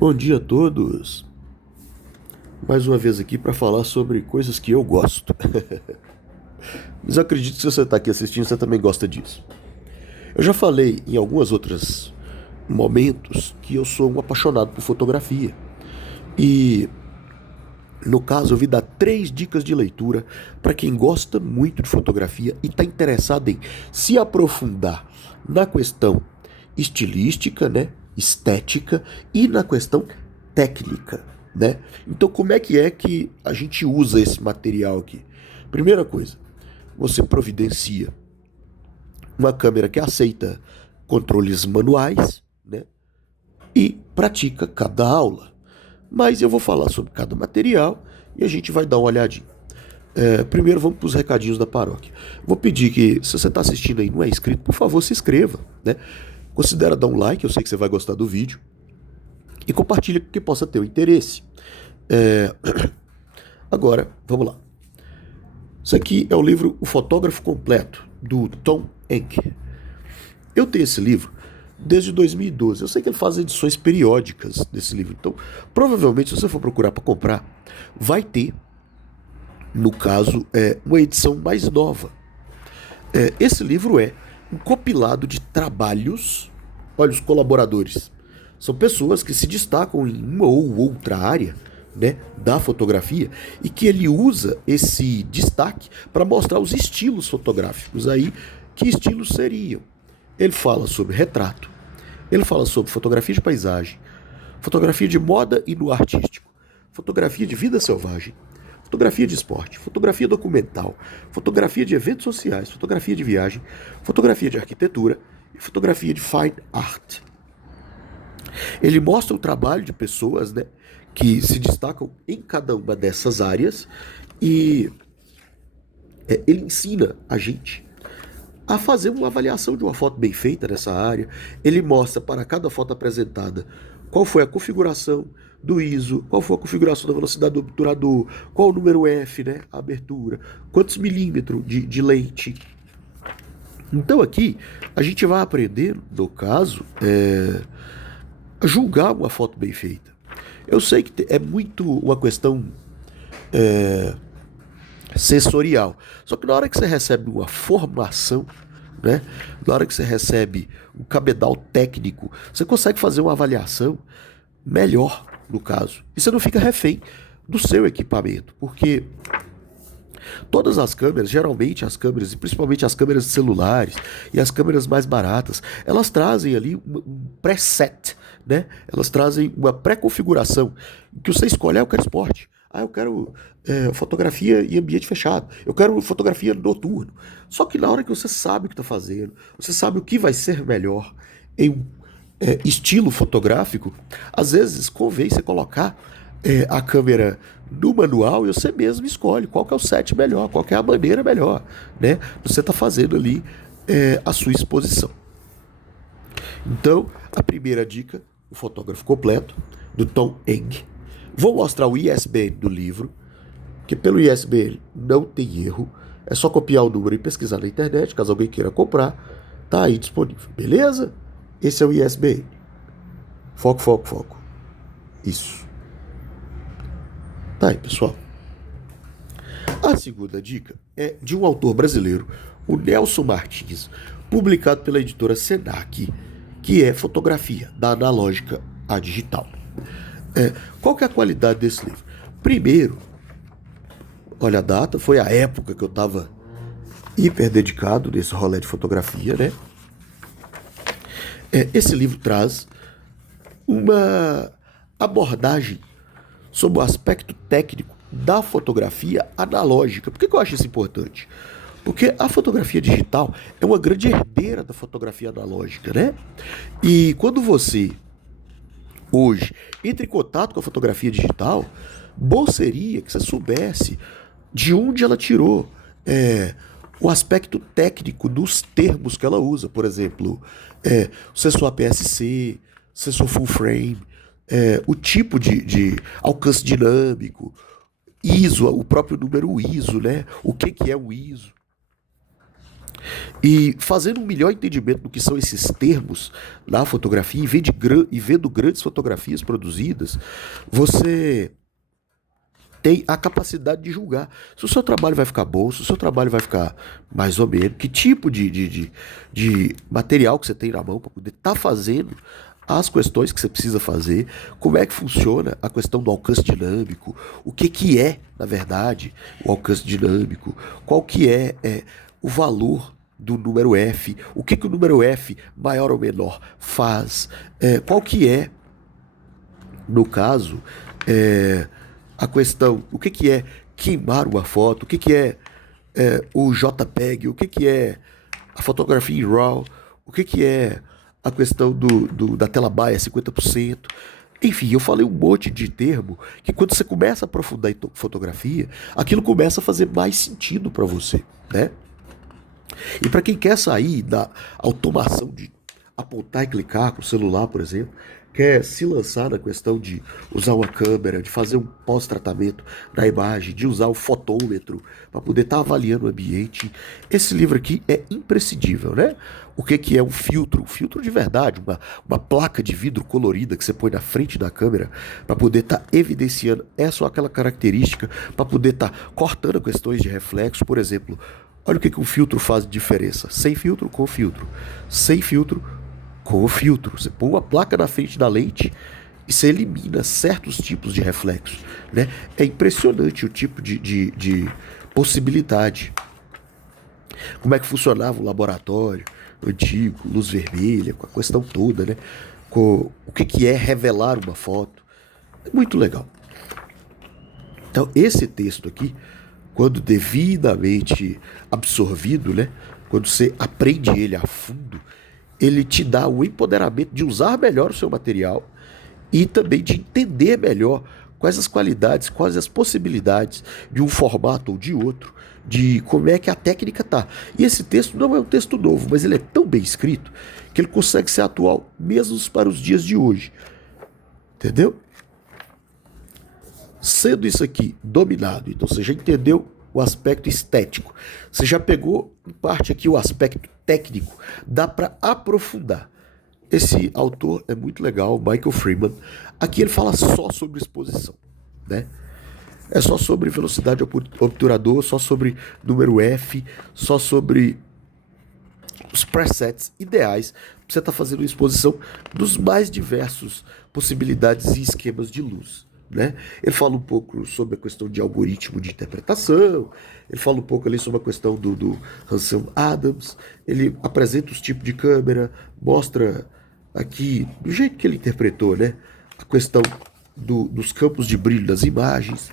Bom dia a todos. Mais uma vez aqui para falar sobre coisas que eu gosto. Mas eu acredito que se você está aqui assistindo, você também gosta disso. Eu já falei em algumas outras momentos que eu sou um apaixonado por fotografia. E no caso, eu vim dar 3 dicas de leitura para quem gosta muito de fotografia e está interessado em se aprofundar na questão estilística, né, estética e na questão técnica, né? Então, como é que a gente usa esse material aqui? Primeira coisa, você providencia uma câmera que aceita controles manuais, né, e pratica cada aula. Mas eu vou falar sobre cada material e a gente vai dar uma olhadinha. Primeiro vamos para os recadinhos da paróquia. Vou pedir que, se você está assistindo aí e não é inscrito, por favor se inscreva, né? Considera dar um like, eu sei que você vai gostar do vídeo. E compartilhe com quem possa ter o interesse. É, Agora, vamos lá. Isso aqui é o livro O Fotógrafo Completo, do Tom Henke. Eu tenho esse livro desde 2012. Eu sei que ele faz edições periódicas desse livro. Então, provavelmente, se você for procurar para comprar, vai ter, no caso, uma edição mais nova. Esse livro é um compilado de trabalhos. Olha, os colaboradores são pessoas que se destacam em uma ou outra área, né, da fotografia, e que ele usa esse destaque para mostrar os estilos fotográficos. Aí, que estilos seriam? Ele fala sobre retrato, ele fala sobre fotografia de paisagem, fotografia de moda e no artístico, fotografia de vida selvagem, fotografia de esporte, fotografia documental, fotografia de eventos sociais, fotografia de viagem, fotografia de arquitetura e fotografia de fine art. Ele mostra o trabalho de pessoas, né, que se destacam em cada uma dessas áreas e ele ensina a gente a fazer uma avaliação de uma foto bem feita nessa área. Ele mostra para cada foto apresentada qual foi a configuração do ISO, qual foi a configuração da velocidade do obturador, qual o número F, né, a abertura, quantos milímetros de lente. Então aqui a gente vai aprender, no caso, a julgar uma foto bem feita. Eu sei que é muito uma questão sensorial. Só que na hora que você recebe uma formação, né, na hora que você recebe um cabedal técnico, você consegue fazer uma avaliação melhor, no caso. E você não fica refém do seu equipamento, porque todas as câmeras, geralmente as câmeras, e principalmente as câmeras celulares e as câmeras mais baratas, elas trazem ali um preset, né? Elas trazem uma pré-configuração que você escolhe. Eu quero esporte. Eu quero fotografia em ambiente fechado. Eu quero fotografia noturno. Só que na hora que você sabe o que está fazendo, você sabe o que vai ser melhor em um estilo fotográfico, às vezes convém você colocar a câmera no manual e você mesmo escolhe qual que é o set melhor, qual que é a maneira melhor, né? Você está fazendo ali a sua exposição. Então, a primeira dica, o fotógrafo completo, do Tom Eng. Vou mostrar o ISBN do livro, que pelo ISBN não tem erro. É só copiar o número e pesquisar na internet, caso alguém queira comprar. Tá aí disponível, beleza? Esse é o ISBN. Foco, foco, foco. Isso. Tá aí, pessoal. A segunda dica é de um autor brasileiro, o Nelson Martins, publicado pela editora Senac, que é fotografia, da analógica à digital. Qual que é a qualidade desse livro? Primeiro, olha a data, foi a época que eu estava hiper dedicado nesse rolê de fotografia, né? Esse livro traz uma abordagem sobre o aspecto técnico da fotografia analógica. Por que eu acho isso importante? Porque a fotografia digital é uma grande herdeira da fotografia analógica, né? E quando você, hoje, entra em contato com a fotografia digital, bom seria que você soubesse de onde ela tirou o aspecto técnico dos termos que ela usa. Por exemplo, sensor APS-C, sensor full frame, o tipo de alcance dinâmico, ISO, o próprio número ISO, né? O que é o ISO? E fazendo um melhor entendimento do que são esses termos na fotografia e vendo grandes fotografias produzidas, você tem a capacidade de julgar se o seu trabalho vai ficar bom, se o seu trabalho vai ficar mais ou menos, que tipo de material que você tem na mão para poder estar fazendo as questões que você precisa fazer, como é que funciona a questão do alcance dinâmico, o que é, na verdade, o alcance dinâmico, qual que é o valor do número F, o que o número F, maior ou menor, faz, qual que é, no caso, é, a questão, o que é queimar uma foto, o que é o JPEG, o que é a fotografia em RAW, o que é a questão da tela baia 50%. Enfim, eu falei um monte de termo que quando você começa a aprofundar em fotografia, aquilo começa a fazer mais sentido para você, né? E para quem quer sair da automação de apontar e clicar com o celular, por exemplo, quer se lançar na questão de usar uma câmera, de fazer um pós-tratamento na imagem, de usar o fotômetro para poder estar avaliando o ambiente, esse livro aqui é imprescindível, né? O que é um filtro? Um filtro de verdade, uma placa de vidro colorida que você põe na frente da câmera para poder estar evidenciando essa ou aquela característica, para poder estar cortando questões de reflexo, por exemplo. Olha o que um filtro faz de diferença. Sem filtro, com filtro. Sem filtro, com o filtro. Você põe uma placa na frente da lente e você elimina certos tipos de reflexos, né? É impressionante o tipo de possibilidade. Como é que funcionava o laboratório antigo, luz vermelha, com a questão toda, né? Com o que é revelar uma foto. É muito legal. Então, esse texto aqui, quando devidamente absorvido, né? Quando você aprende ele a fundo, ele te dá o empoderamento de usar melhor o seu material e também de entender melhor quais as qualidades, quais as possibilidades de um formato ou de outro, de como é que a técnica tá. E esse texto não é um texto novo, mas ele é tão bem escrito que ele consegue ser atual mesmo para os dias de hoje. Entendeu? Sendo isso aqui dominado, então você já entendeu o aspecto estético, você já pegou em parte aqui o aspecto técnico, dá para aprofundar. Esse autor é muito legal, Michael Freeman. Aqui ele fala só sobre exposição, né? É só sobre velocidade obturador, só sobre número F, só sobre os presets ideais para você estar fazendo uma exposição dos mais diversos possibilidades e esquemas de luz. Né? Ele fala um pouco sobre a questão de algoritmo de interpretação, ele fala um pouco ali sobre a questão do Ansel Adams, ele apresenta os tipos de câmera, mostra aqui, do jeito que ele interpretou, né? A questão dos campos de brilho das imagens,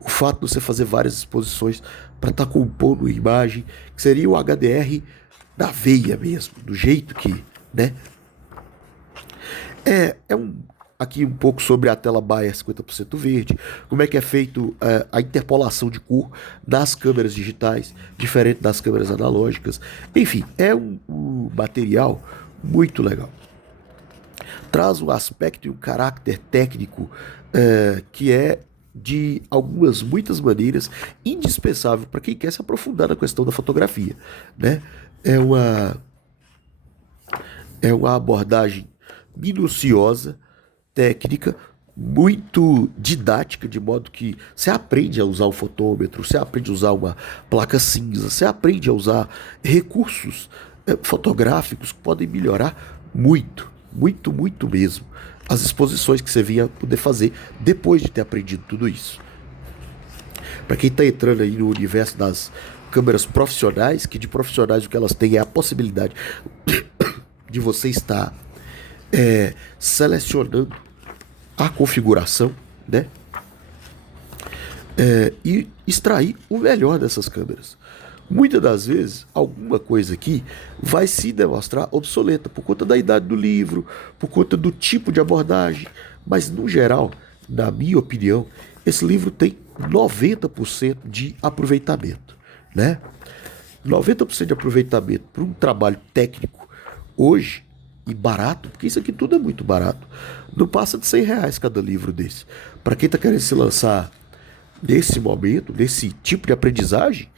o fato de você fazer várias exposições para estar compondo imagem, que seria o HDR da veia mesmo, do jeito que, né? Aqui um pouco sobre a tela baia 50% verde, como é que é feito a interpolação de cor das câmeras digitais, diferente das câmeras analógicas. Enfim, é um material muito legal. Traz um aspecto e um caráter técnico que é de muitas maneiras, indispensável para quem quer se aprofundar na questão da fotografia, né? É uma, é uma abordagem minuciosa, técnica, muito didática, de modo que você aprende a usar o fotômetro, você aprende a usar uma placa cinza, você aprende a usar recursos fotográficos que podem melhorar muito, muito, muito mesmo as exposições que você vinha poder fazer depois de ter aprendido tudo isso. Para quem está entrando aí no universo das câmeras profissionais, que de profissionais o que elas têm é a possibilidade de você estar selecionando a configuração, né? E extrair o melhor dessas câmeras. Muitas das vezes, alguma coisa aqui vai se demonstrar obsoleta por conta da idade do livro, por conta do tipo de abordagem, mas no geral, na minha opinião, esse livro tem 90% de aproveitamento, né? 90% de aproveitamento para um trabalho técnico hoje e barato, porque isso aqui tudo é muito barato, não passa de R$ 100 cada livro desse. Para quem está querendo se lançar nesse momento, nesse tipo de aprendizagem,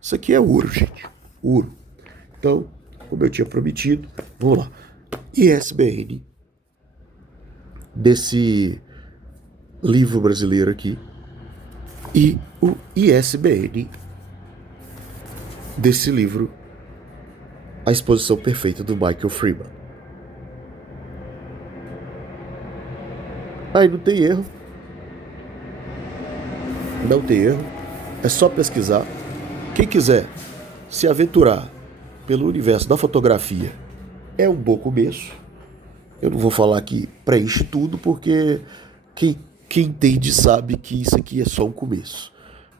isso aqui é ouro, gente. Ouro. Então, como eu tinha prometido, vamos lá. ISBN desse livro brasileiro aqui e o ISBN desse livro A Exposição Perfeita do Michael Freeman. Aí não tem erro. Não tem erro. É só pesquisar. Quem quiser se aventurar pelo universo da fotografia é um bom começo. Eu não vou falar que preenche tudo, porque quem entende sabe que isso aqui é só um começo.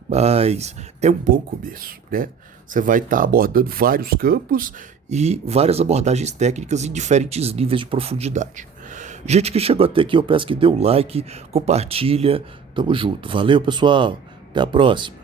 Mas é um bom começo, né? Você vai estar abordando vários campos e várias abordagens técnicas em diferentes níveis de profundidade. Gente que chegou até aqui, eu peço que dê um like, compartilha. Tamo junto. Valeu, pessoal. Até a próxima.